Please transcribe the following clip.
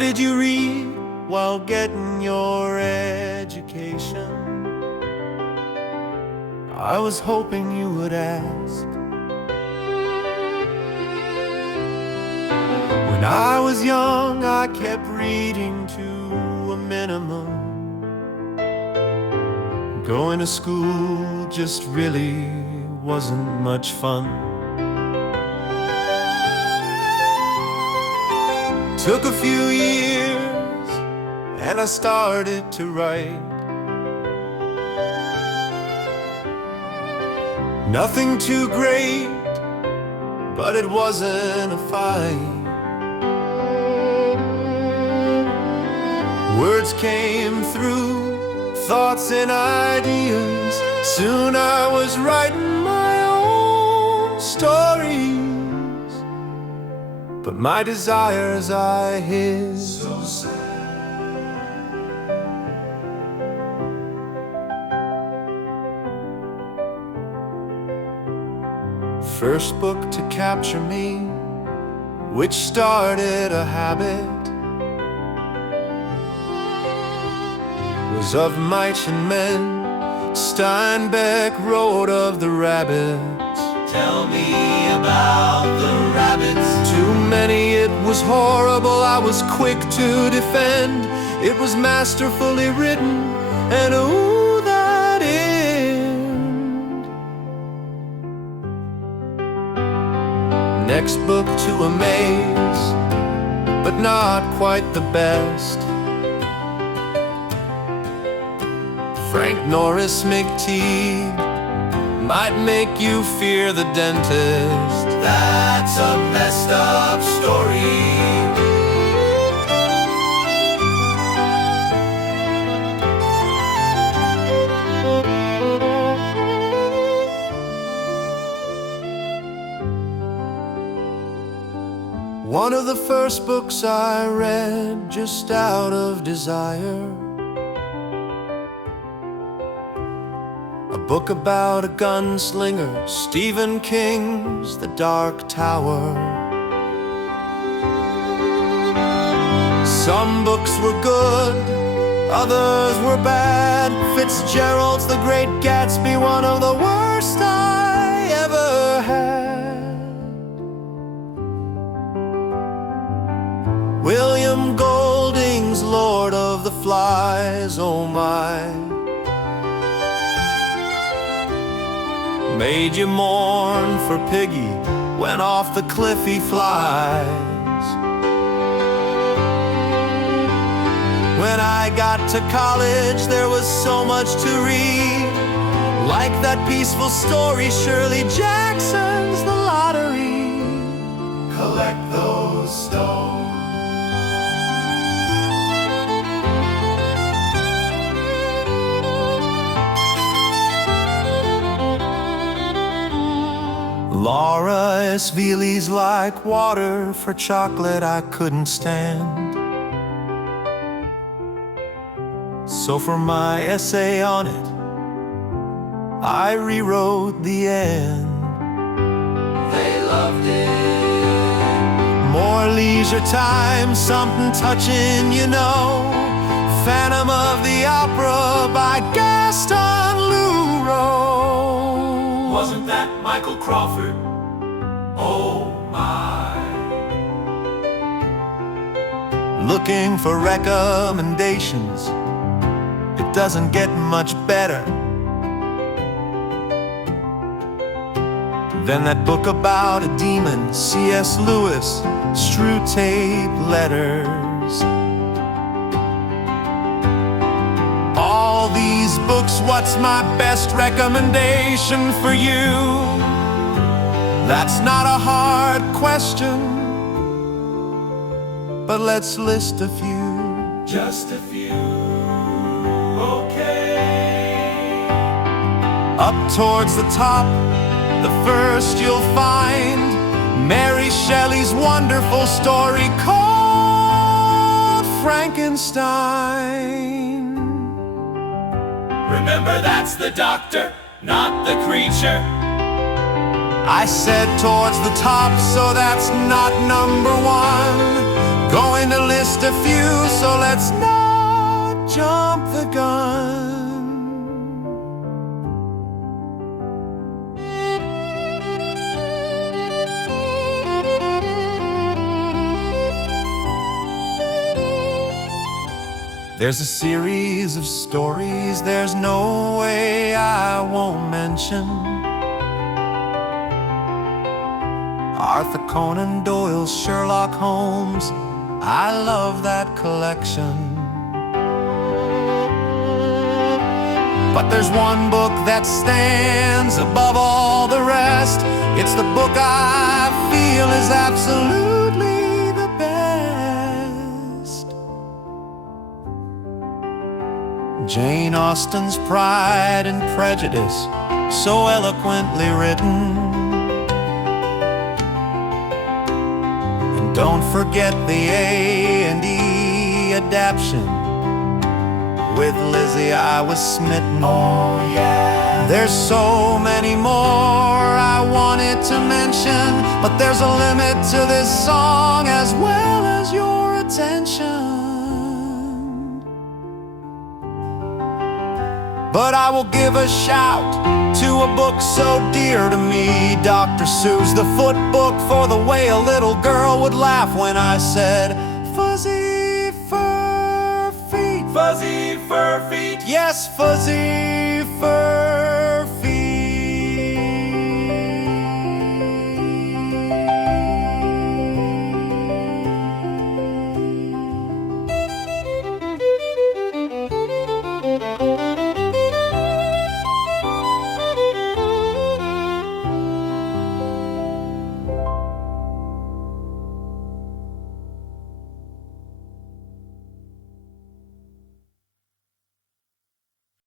What did you read while getting your education? I was hoping you would ask. When I was young, I kept reading to a minimum. Going to school just really wasn't much fun. Took a few years and I started to write. Nothing too great, but it wasn't a fight. Words came through, thoughts and ideas. Soon I was writing my own stories, but my desires I hid. So sad. First book to capture me, which started a habit, was of Mice and Men. Steinbeck wrote of the rabbits. Tell me about the rabbits. Too many, it was horrible, I was quick to defend. It was masterfully written, and ooh, that end. Next book to amaze, but not quite the best. Frank Norris McTeague might make you fear the dentist. That's a messed up story. One of the first books I read just out of desire, a book about a gunslinger, Stephen King's The Dark Tower. Some books were good, others were bad. Fitzgerald's The Great Gatsby, one of the worst I ever had. William Golding's Lord of the Flies, oh my, made you mourn for Piggy when off the cliff he flies. When I got to college, there was so much to read, like that peaceful story, Shirley Jackson's The Lottery. Collect those stones. Laura S. Veely's Like Water for Chocolate I couldn't stand. So for my essay on it, I rewrote the end. They loved it. More leisure time, something touching, you know. Phantom of the Opera by Gaston Leroux. Wasn't that Michael Crawford? Oh my. Looking for recommendations, it doesn't get much better than that book about a demon, C.S. Lewis, Screwtape Letters. All these books, what's my best recommendation for you? That's not a hard question, but let's list a few. Just a few. Okay. Up towards the top, the first you'll find Mary Shelley's wonderful story called Frankenstein. Remember, that's the doctor, not the creature. I said towards the top, so that's not number one. Going to list a few, so let's not jump the gun. There's a series of stories there's no way I won't mention. Arthur Conan Doyle's Sherlock Holmes, I love that collection. But there's one book that stands above all the rest. It's the book I feel is absolutely the best. Jane Austen's Pride and Prejudice, so eloquently written. And don't forget the A&E adaptation. With Lizzie I was smitten. Oh yeah. There's so many more I wanted to mention, but there's a limit to this song as well as your attention. But I will give a shout to a book so dear to me, Dr. Seuss, the foot book, for the way a little girl would laugh when I said, fuzzy fur feet. Fuzzy fur feet. Yes, fuzzy